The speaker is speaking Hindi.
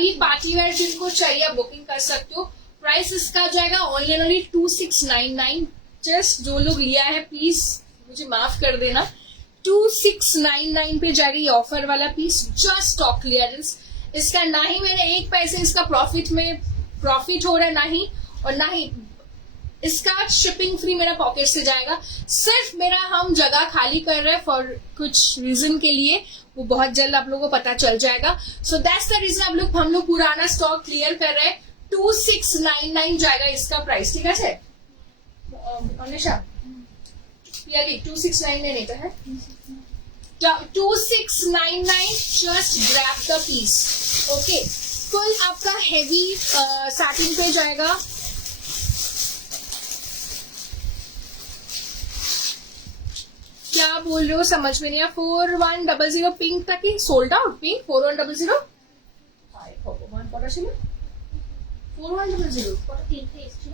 हैवी पार्टी वेयर जिनको चाहिए आप बुकिंग कर सकते हो। प्राइस इसका जाएगा ओनली 2699। जस्ट जो लोग लिया है प्लीज मुझे माफ कर देना, 2699 पे जाएगा ये ऑफर वाला पीस, जस्ट स्टॉक क्लियरेंस। इसका ना ही मैंने एक पैसे इसका प्रॉफिट हो रहा है, ना ही, और ना ही इसका शिपिंग फ्री मेरा पॉकेट से जाएगा। सिर्फ मेरा हम जगह खाली कर रहे हैं फॉर कुछ रीजन के लिए, वो बहुत जल्द आप लोगों को पता चल जाएगा। सो दैट्स द रीजन हम लोग पुराना स्टॉक क्लियर कर रहे हैं। 2699 जाएगा इसका प्राइस, ठीक है अनिशा? 2699 का है, 2699। Just grab the piece. Okay, full आपका हेवी सैटिन पे जाएगा। क्या बोल रहे हो समझ में नहीं आया। 4100 पिंक तक ही सोल्ड आउट। पिंक 4100 4100 4 1 0 4 3 3